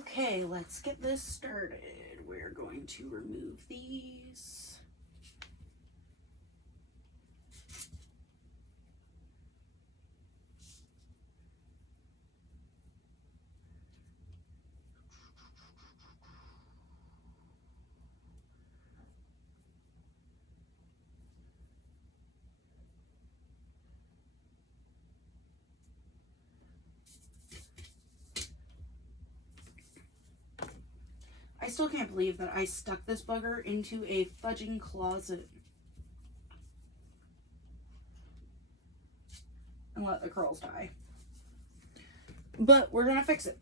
Okay, let's get this started. We're going to remove these. I still can't believe that I stuck this bugger into a fudging closet and let the curls die. But we're gonna fix it.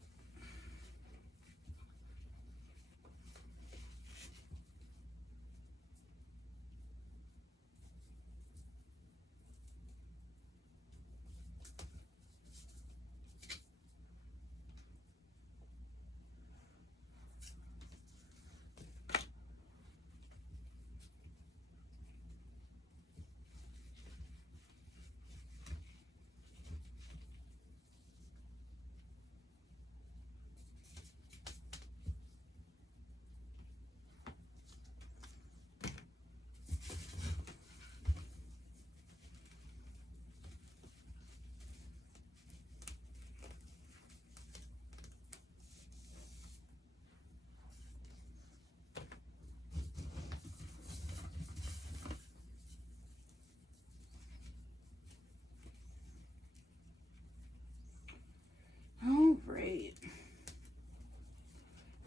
Alright.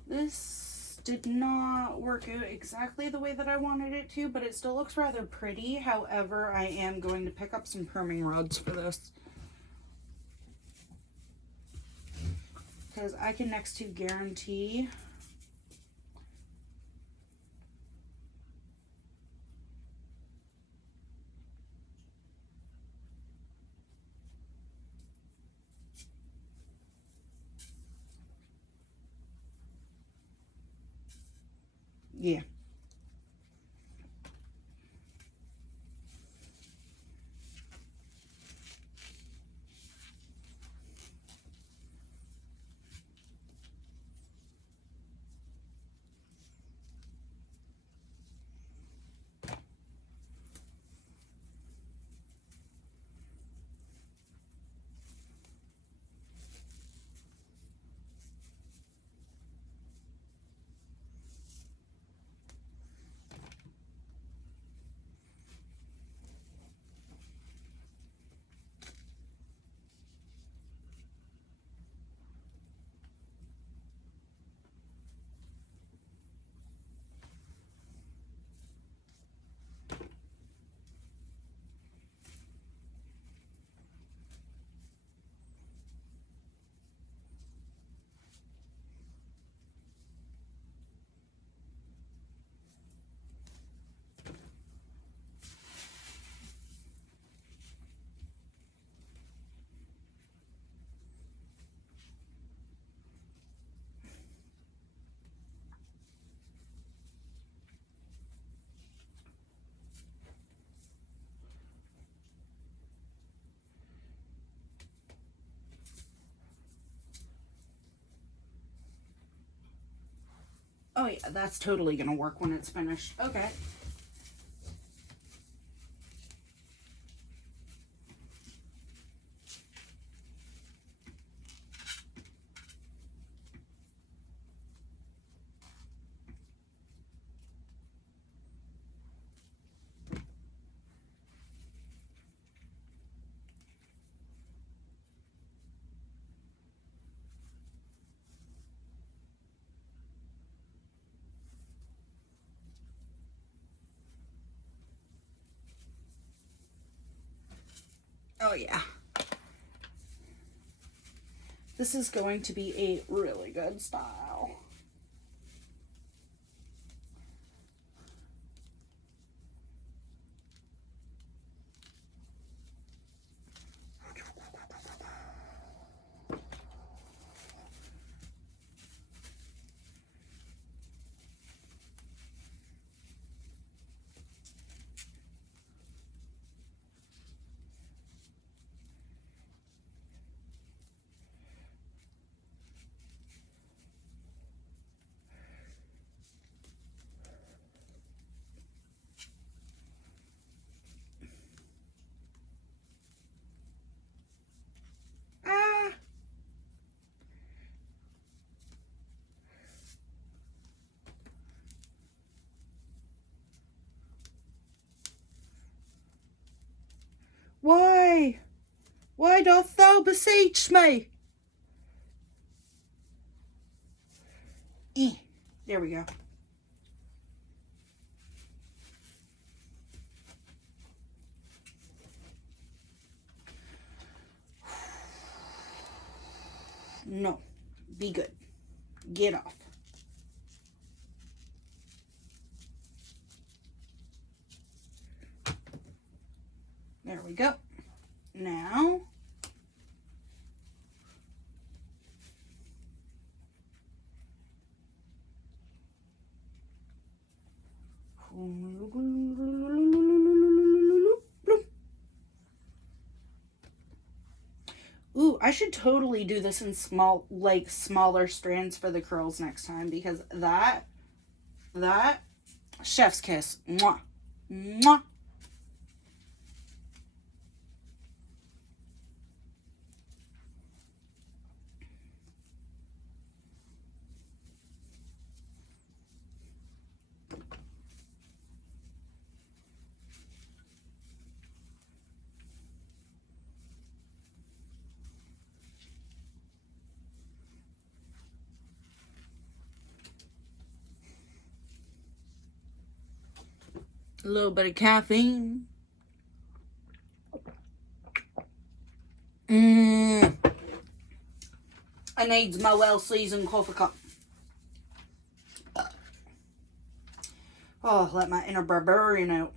This did not work out exactly the way that I wanted it to, but it still looks rather pretty. However, I am going to pick up some perming rods for this, because I can next to guarantee yeah. Oh yeah, that's totally gonna work when it's finished. Okay. Oh yeah. This is going to be a really good style. Why? Why doth thou beseech me? There we go. No. Be good. Get off. There we go. Now, ooh, I should totally do this in smaller strands for the curls next time, because that, chef's kiss. Mwah. Mwah. A little bit of caffeine. I needs my well-seasoned coffee cup. Oh, let my inner barbarian out.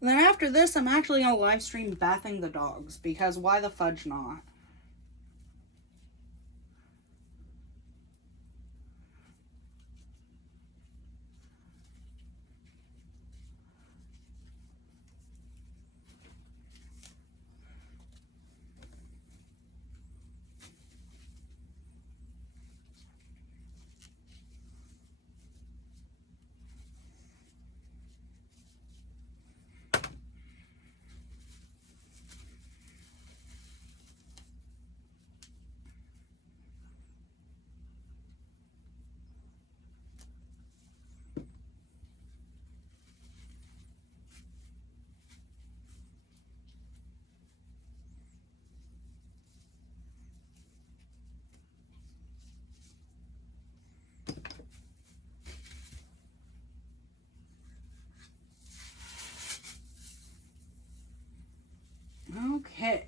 And then after this, I'm actually going to live stream bathing the dogs, because why the fudge not? Okay.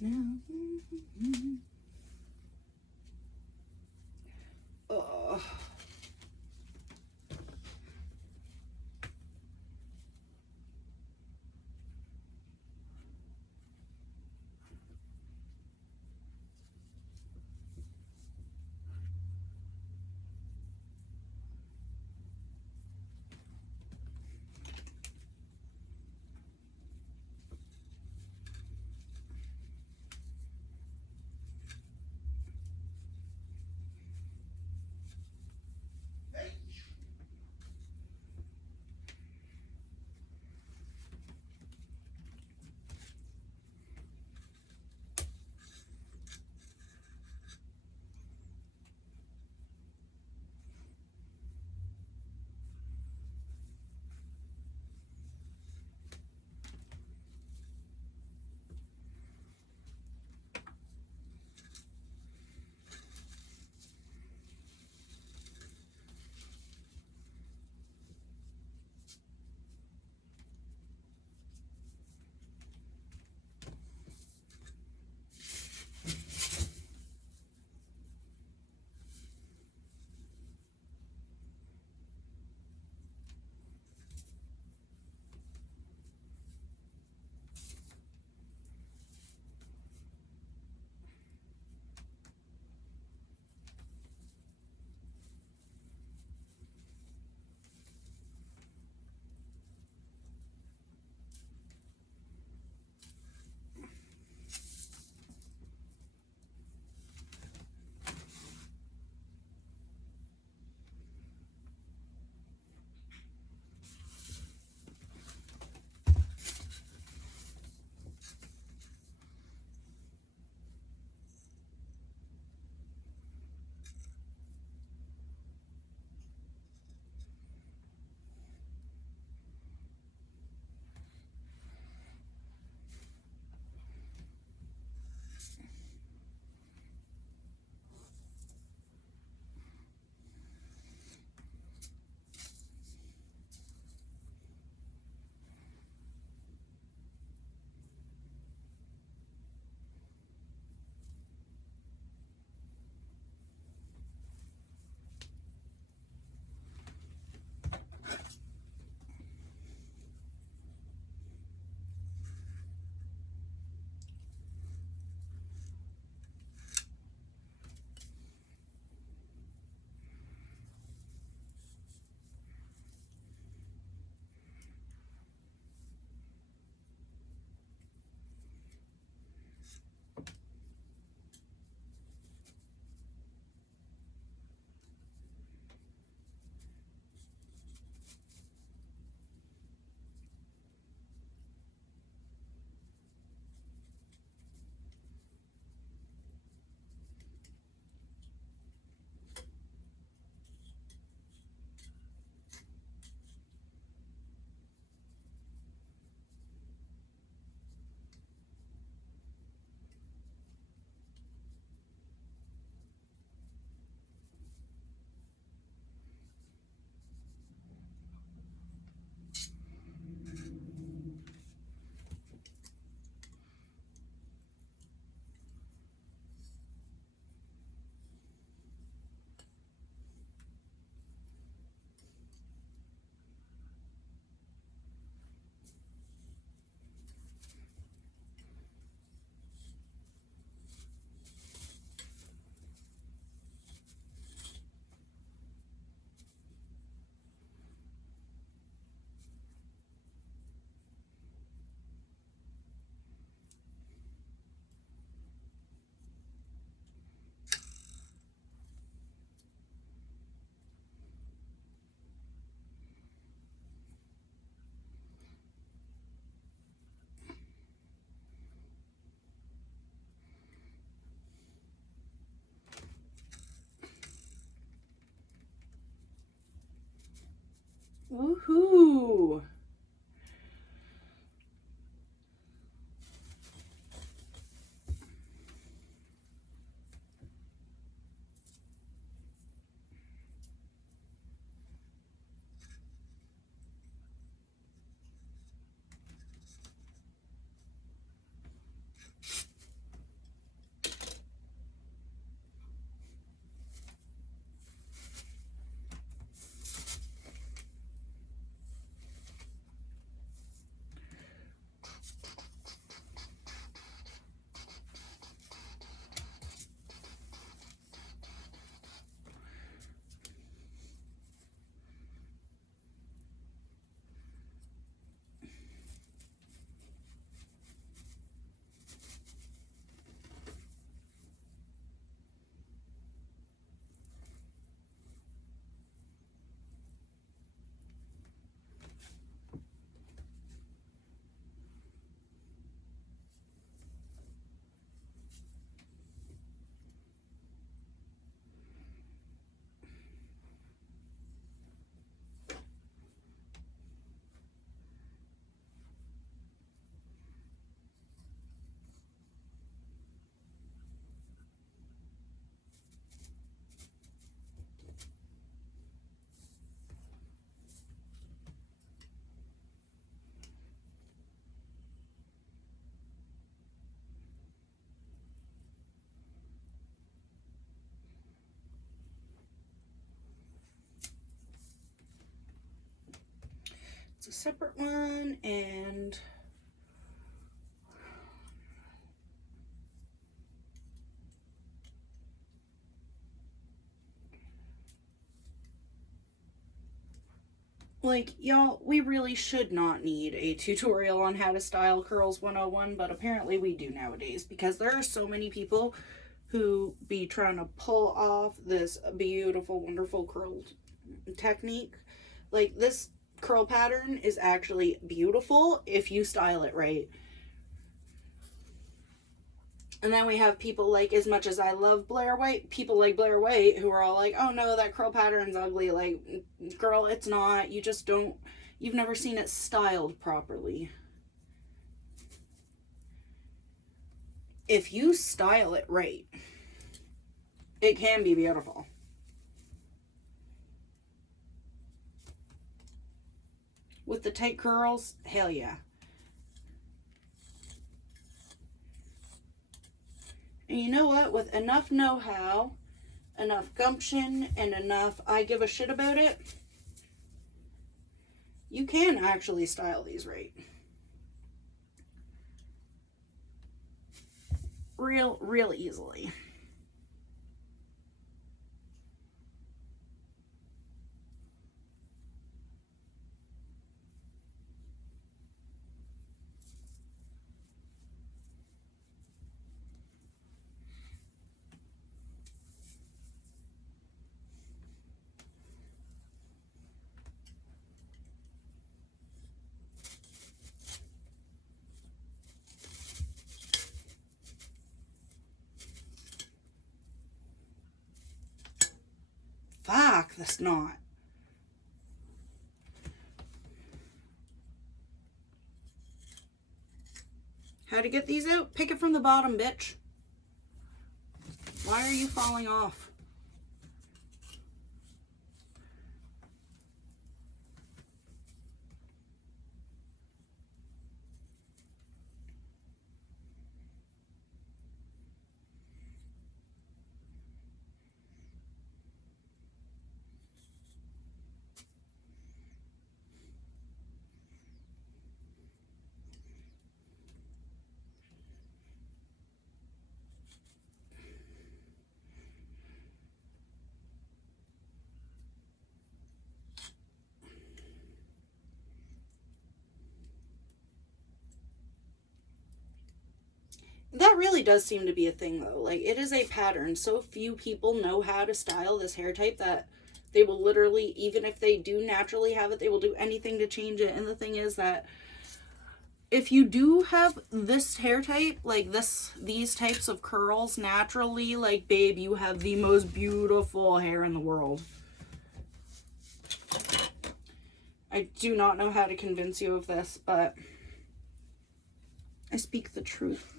Now. Woohoo! It's a separate one, and like, y'all, we really should not need a tutorial on how to style curls 101, but apparently we do nowadays, because there are so many people who be trying to pull off this beautiful, wonderful curl technique. Like, this curl pattern is actually beautiful if you style it right. And then we have people like, as much as I love Blair White, people like Blair White who are all like, oh no, that curl pattern's ugly. Like, girl, it's not. You just don't, you've never seen it styled properly. If you style it right, it can be beautiful. With the tight curls, hell yeah. And you know what? With enough know-how, enough gumption, and enough I give a shit about it, you can actually style these right. Real easily. Fuck the snot. How to get these out? Pick it from the bottom, bitch. Why are you falling off? That really does seem to be a thing, though. Like, it is a pattern. So few people know how to style this hair type that they will literally, even if they do naturally have it, they will do anything to change it. And the thing is that if you do have this hair type, like these types of curls naturally, like, babe, you have the most beautiful hair in the world. I do not know how to convince you of this, but I speak the truth.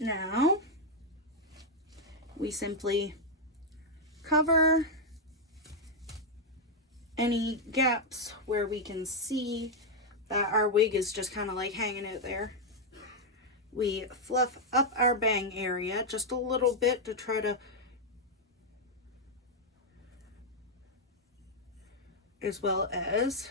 Now, we simply cover any gaps where we can see that our wig is just kind of like hanging out there. We fluff up our bang area just a little bit to try to, as well as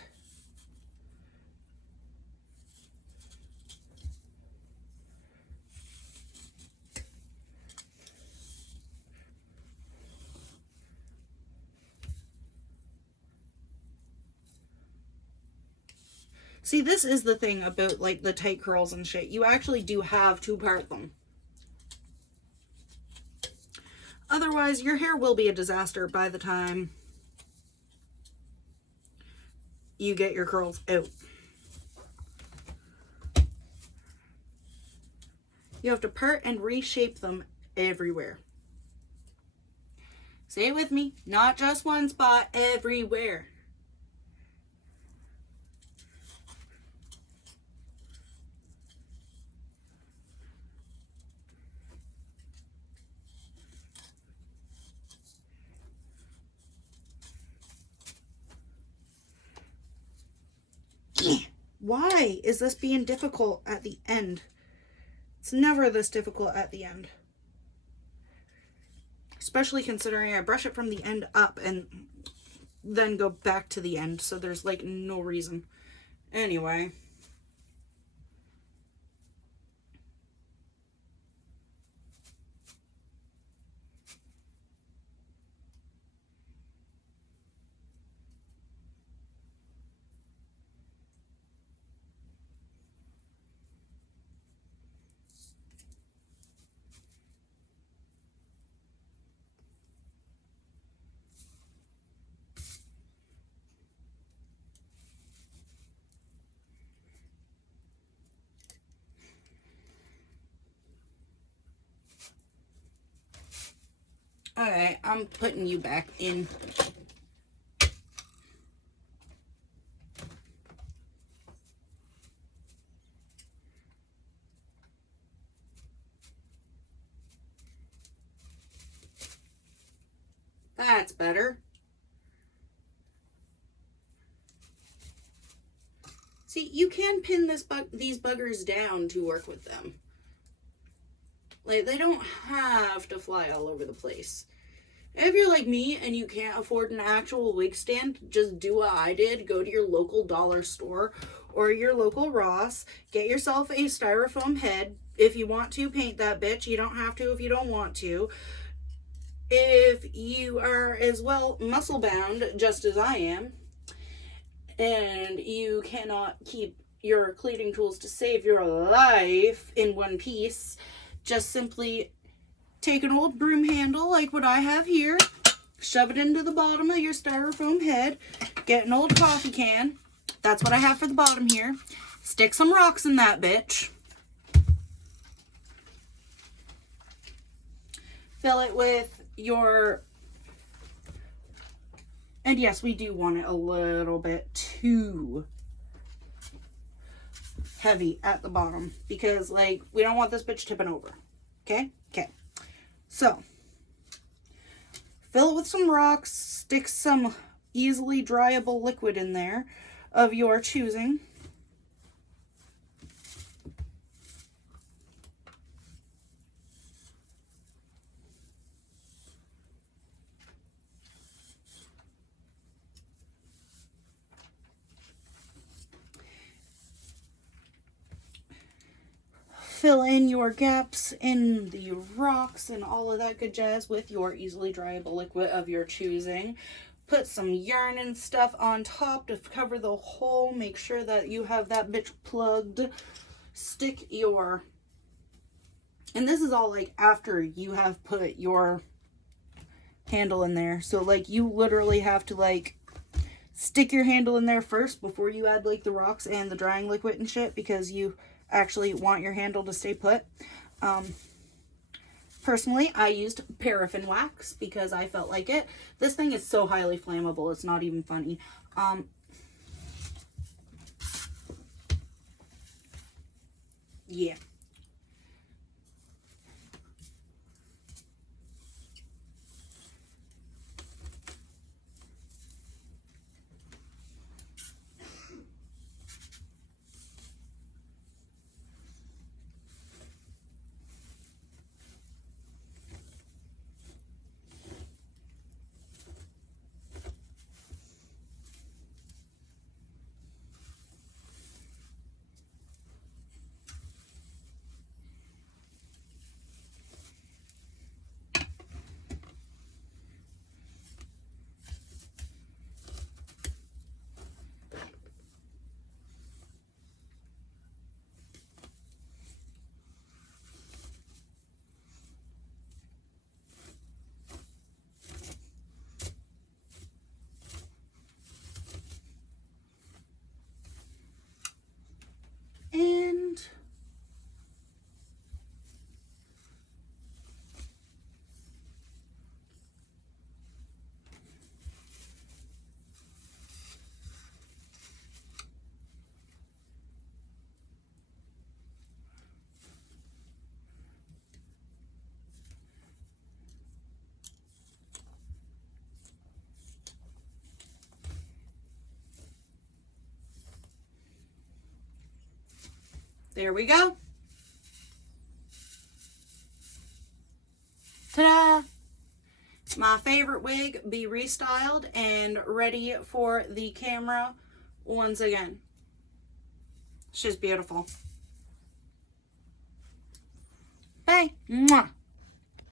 see, this is the thing about like the tight curls and shit. You actually do have to part them. Otherwise, your hair will be a disaster by the time you get your curls out. You have to part and reshape them everywhere. Say it with me, not just one spot, everywhere. Why is this being difficult at the end? It's never this difficult at the end. Especially considering I brush it from the end up and then go back to the end. So there's like no reason. Anyway. Alright, I'm putting you back in. That's better. See, you can pin these buggers down to work with them. Like, they don't have to fly all over the place. If you're like me and you can't afford an actual wig stand, just do what I did. Go to your local dollar store or your local Ross. Get yourself a styrofoam head. If you want to, paint that bitch. You don't have to if you don't want to. If you are as well muscle bound, just as I am, and you cannot keep your cleaning tools to save your life in one piece, just simply take an old broom handle like what I have here, shove it into the bottom of your styrofoam head, get an old coffee can, that's what I have for the bottom here, stick some rocks in that bitch, fill it with your, and yes, we do want it a little bit too heavy at the bottom because, like, we don't want this bitch tipping over. Okay? Okay. So, fill it with some rocks, stick some easily dryable liquid in there of your choosing. Fill in your gaps in the rocks and all of that good jazz with your easily dryable liquid of your choosing. Put some yarn and stuff on top to cover the hole. Make sure that you have that bitch plugged. Stick your, and this is all like after you have put your handle in there. So like you literally have to like stick your handle in there first before you add like the rocks and the drying liquid and shit, because you actually want your handle to stay put. Personally, I used paraffin wax because I felt like it. This thing is so highly flammable, it's not even funny. Yeah. And there we go. Ta-da! My favorite wig be restyled and ready for the camera once again. She's beautiful. Bye. Mwah.